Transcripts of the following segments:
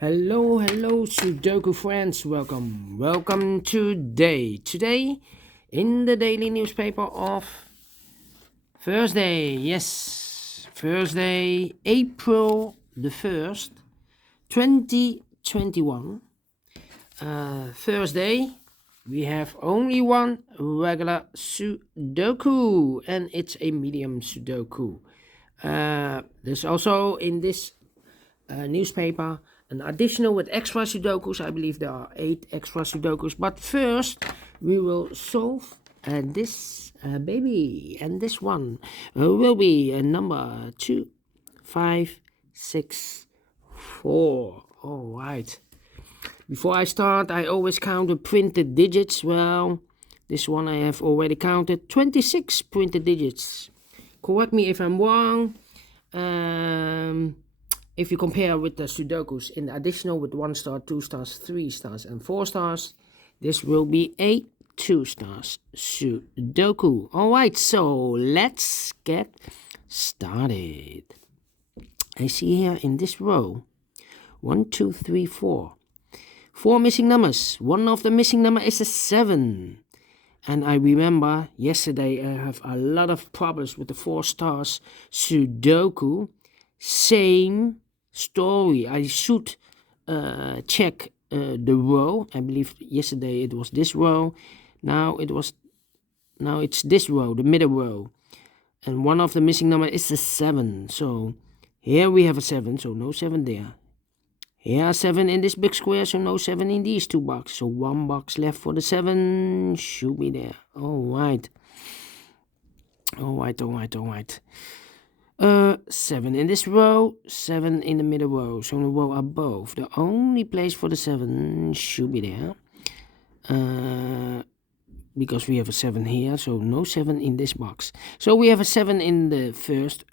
Hello, Sudoku friends. Welcome today in the daily newspaper of Thursday. Yes, Thursday, April the 1st, 2021. Thursday, we have only one regular Sudoku, and it's a medium Sudoku. There's also in this newspaper an additional with extra Sudokus. I believe there are 8 extra Sudokus. But first, we will solve this baby. And this one will be number 2, 5, 6, 4. All right. Before I start, I always count the printed digits. Well, this one I have already counted 26 printed digits. Correct me if I'm wrong. If you compare with the Sudokus in the additional with 1 star, 2 stars, 3 stars, and 4 stars, this will be a 2 stars Sudoku. Alright, so let's get started. I see here in this row 1, 2, 3, 4. 4 missing numbers. One of the missing number is a 7. And I remember yesterday I have a lot of problems with the 4 stars Sudoku. Same story. I should check the row. I believe yesterday it was this row. Now it's this row, the middle row. And one of the missing number is a 7. So here we have a 7, so no 7 there. Here are 7 in this big square, so no 7 in these 2 boxes. So 1 box left for the 7 should be there. Alright. 7 in this row, 7 in the middle row, so the row above. The only place for the 7 should be there. Because we have a 7 here, so no 7 in this box. So we have a 7 in the first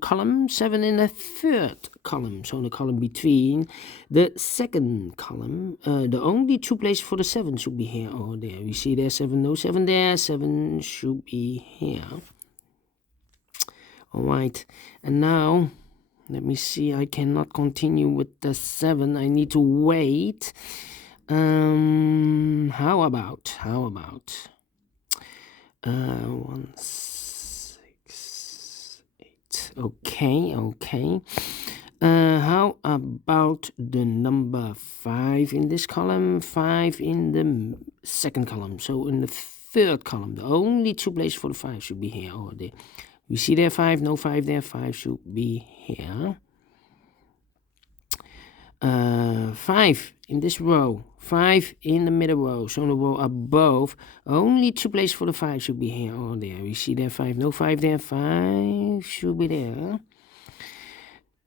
column, 7 in the third column, so the column between the second column. The only 2 places for the 7 should be here or there. We see there 7, no 7 there, 7 should be here. Alright, and now, let me see, I cannot continue with the 7, I need to wait. How about 1, 6, 8, okay. How about the number 5 in this column, 5 in the second column, so in the third column, the only 2 places for the 5 should be here or there. We see there 5, no 5 there, 5 should be here. 5 in this row, 5 in the middle row, so the row above, only 2 places for the 5 should be here or there. We see there 5, no 5 there, 5 should be there.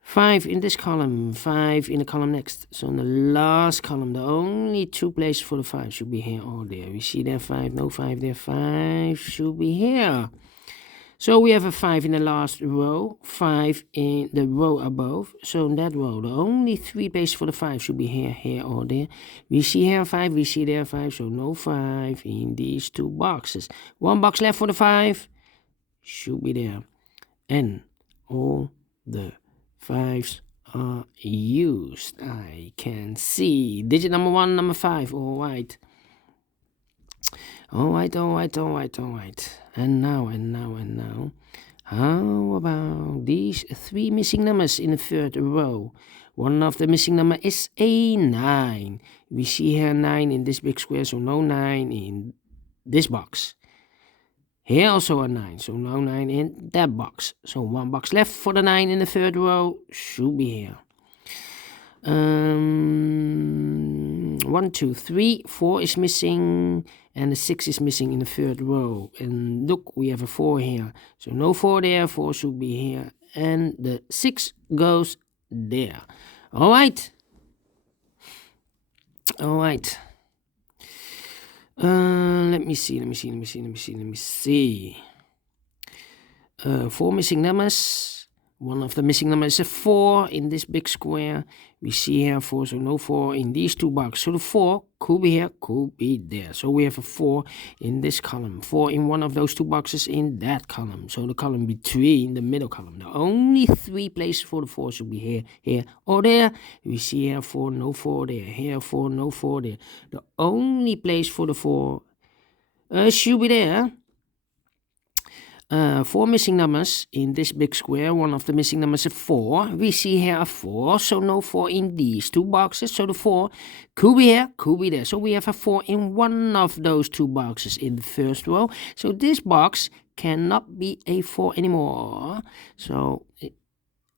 5 in this column, 5 in the column next, so in the last column, the only 2 places for the 5 should be here or there. We see there 5, no 5 there, 5 should be here. So we have a 5 in the last row, 5 in the row above. So in that row, the only 3 places for the 5 should be here or there. We see here 5, we see there 5, so no 5 in these 2 boxes. 1 box left for the 5 should be there. And all the 5s are used. I can see digit number 1, number 5, alright. Alright. And now. How about these 3 missing numbers in the third row? One of the missing number is a 9. We see here 9 in this big square, so no 9 in this box. Here also a 9, so no 9 in that box. So 1 box left for the 9 in the third row should be here. 1, 2, 3, 4 is missing, and the 6 is missing in the third row. And look, we have a 4 here, so no 4 there, 4 should be here, and the 6 goes there. Alright. Let me see. 4 missing numbers. One of the missing numbers is a 4 in this big square. We see here 4, so no 4 in these two boxes. So the 4 could be here, could be there. So we have a 4 in this column, 4 in one of those two boxes in that column. So the column between the middle column. The only 3 places for the 4 should be here, here, or there. We see here 4, no 4 there. Here 4, no 4 there. The only place for the 4 should be there. 4 missing numbers in this big square. One of the missing numbers is 4. We see here a 4, so no 4 in these two boxes. So the 4 could be here, could be there. So we have a 4 in one of those two boxes in the first row. So this box cannot be a 4 anymore. So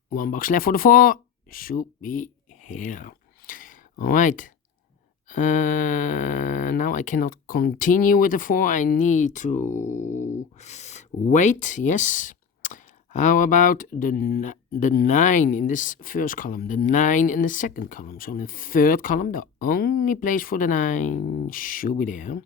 one box left for the 4 should be here. All right. Now I cannot continue with the 4. I need to wait. Yes. How about the 9 in this first column, the 9 in the second column? So in the third column, the only place for the 9 should be there.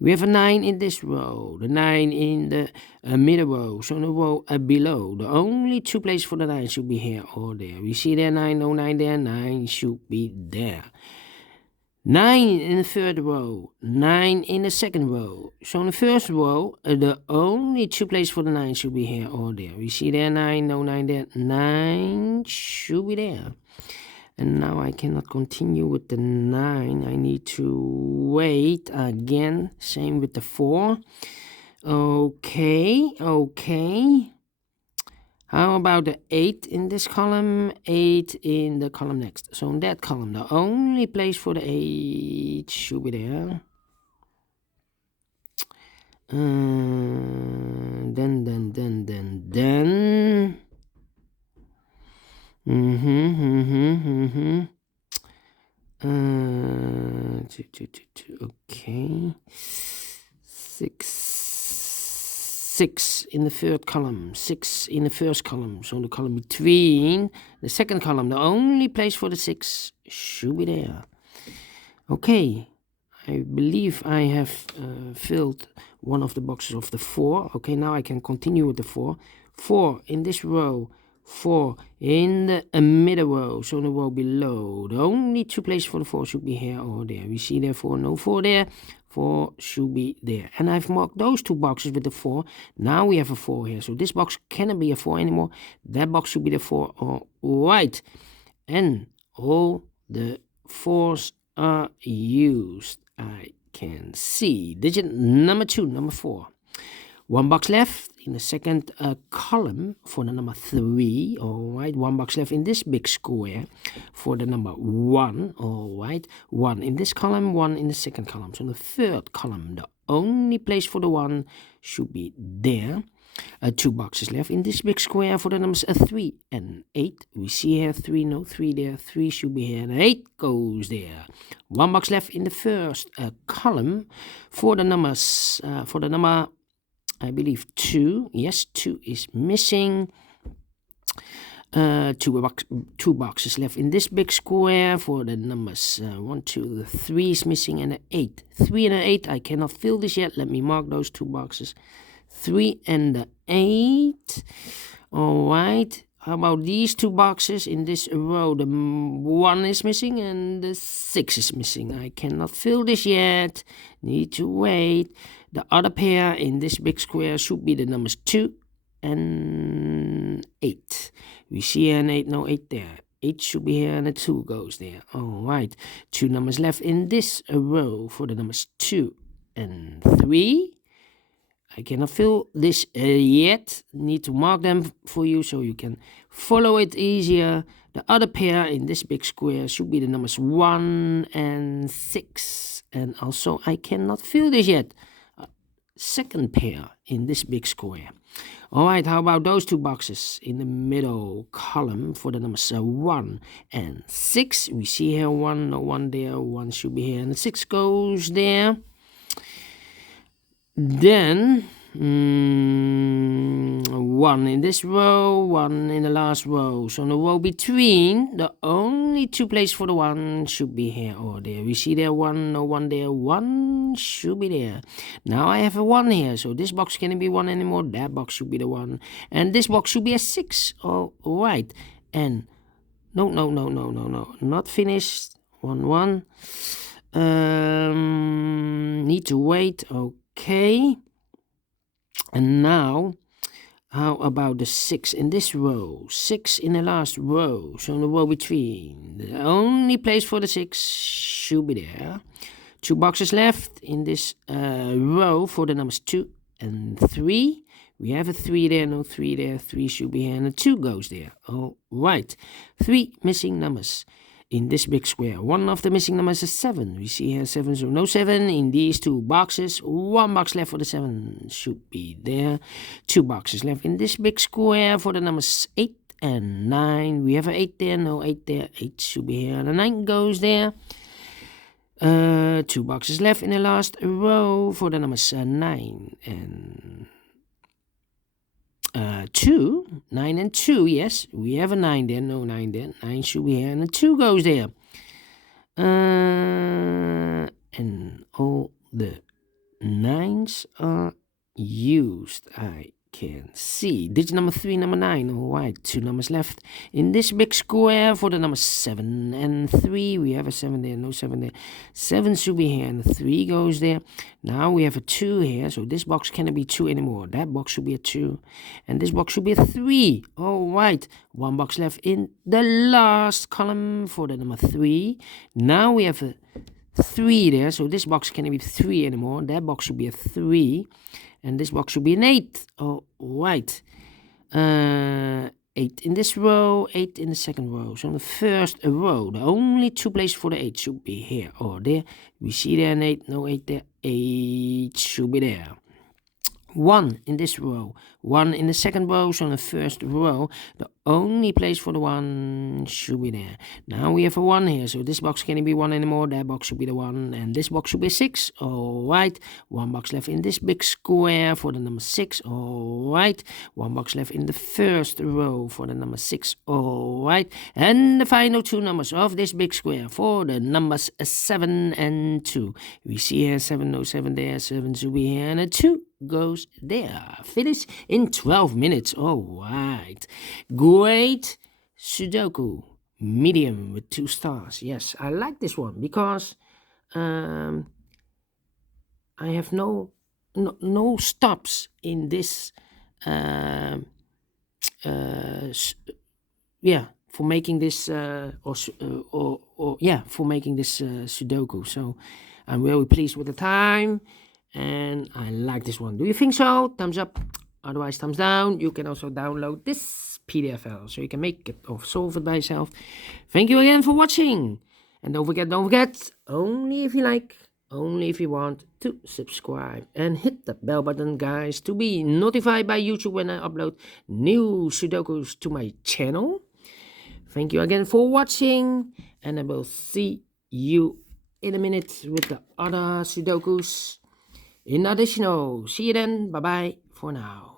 We have a 9 in this row, the 9 in the middle row, so in the row below. The only 2 places for the 9 should be here or there. We see there 9, no 9 there, 9 should be there. 9 in the third row, 9 in the second row. So in the first row, the only 2 places for the 9 should be here or there. We see there 9, no 9 there, 9 should be there. And now I cannot continue with the 9. I need to wait again. Same with the 4. Okay. How about the 8 in this column? 8 in the column next. So in that column, the only place for the 8 should be there. Then. Okay. 6 in the third column, 6 in the first column. So the column between the second column, the only place for the 6 should be there. Okay, I believe I have filled one of the boxes of the 4. Okay, now I can continue with the 4. 4 in this row, 4 in the middle row, so the row below. The only 2 places for the 4 should be here or there. We see therefore no 4 there. 4 should be there. And I've marked those 2 boxes with the 4. Now we have a 4 here. So this box cannot be a 4 anymore. That box should be the 4. All right. And all the 4s are used. I can see. Digit number 2, number 4. 1 box left in the second column for the number 3. All right, 1 box left in this big square for the number 1. All right, 1 in this column, 1 in the second column. So in the third column, the only place for the 1 should be there. 2 boxes left in this big square for the numbers 3 and 8. We see here 3, no 3 there. 3 should be here, and 8 goes there. 1 box left in the first column for the numbers, for the number, I believe 2. Yes, 2 is missing. 2 boxes left in this big square for the numbers 1, 2, the 3 is missing, and the 8. 3 and the 8, I cannot fill this yet. Let me mark those 2 boxes. 3 and the 8. All right. How about these 2 boxes in this row? The 1 is missing and the 6 is missing. I cannot fill this yet. Need to wait. The other pair in this big square should be the numbers 2 and 8. We see an 8, no 8 there. 8 should be here and a 2 goes there. All right. 2 numbers left in this row for the numbers 2 and 3. I cannot fill this yet. Need to mark them for you so you can follow it easier. The other pair in this big square should be the numbers 1 and 6. And also I cannot fill this yet. Second pair in this big square. All right, how about those 2 boxes in the middle column for the numbers 1 and 6? We see here 1, no 1 there. 1 should be here and 6 goes there. Then 1 in this row, 1 in the last row. So in the row between, the only 2 places for the 1 should be here or there. We see there 1, no 1 there, 1 should be there. Now I have a 1 here, so this box can't be 1 anymore. That box should be the 1. And this box should be a 6. All right. And no, not finished. 1, 1. Need to wait. Okay. And now, how about the 6 in this row? 6 in the last row. So in the row between, the only place for the 6 should be there. 2 boxes left in this row for the numbers 2 and 3. We have a 3 there, no 3 there. 3 should be here, and a 2 goes there. All right. 3 missing numbers in this big square. One of the missing numbers is 7. We see here 7, so no 7 in these 2 boxes. 1 box left for the 7 should be there. 2 boxes left in this big square for the numbers 8 and 9. We have an 8 there, no 8 there. 8 should be here, and a 9 goes there. 2 boxes left in the last row for the numbers 9 and 2. 9 and 2, yes. We have a 9 there, no 9 there. 9 should be here, and a 2 goes there. And all the 9s are used. I can see. Digit number 3, number 9. All right, 2 numbers left in this big square for the numbers 7 and 3. We have a 7 there, no 7 there. 7 should be here, and a 3 goes there. Now we have a 2 here, so this box cannot be 2 anymore. That box should be a 2, and this box should be a 3. All right, 1 box left in the last column for the number 3. Now we have a 3 there, so this box cannot be 3 anymore. That box should be a 3. And this box should be an 8. All right. 8 in this row, 8 in the second row. So in the first row, the only 2 places for the 8 should be here or there. We see there an 8, no 8 there. 8 should be there. 1 in this row, 1 in the second row. So in the first row, the only place for the 1 should be there. Now we have a 1 here, so this box can't be 1 anymore. That box should be the 1, and this box should be 6. All right, 1 box left in this big square for the number 6. All right, 1 box left in the first row for the number 6. All right, and the final 2 numbers of this big square for the numbers 7 and 2. We see here 7, no 7 there. 7 should be here, and a 2 goes there. Finish in 12 minutes. All right. Great Sudoku Medium with 2 stars. Yes, I like this one because I have no stops in this. For making this for making this Sudoku. So I'm really pleased with the time. And I like this one. Do you think so? Thumbs up. Otherwise, thumbs down. You can also download this PDF file so you can make it or solve it by yourself. Thank you again for watching. And don't forget, only if you like, only if you want to subscribe. And hit the bell button, guys, to be notified by YouTube when I upload new Sudokus to my channel. Thank you again for watching. And I will see you in a minute with the other Sudokus in additional. See you then. Bye-bye for now.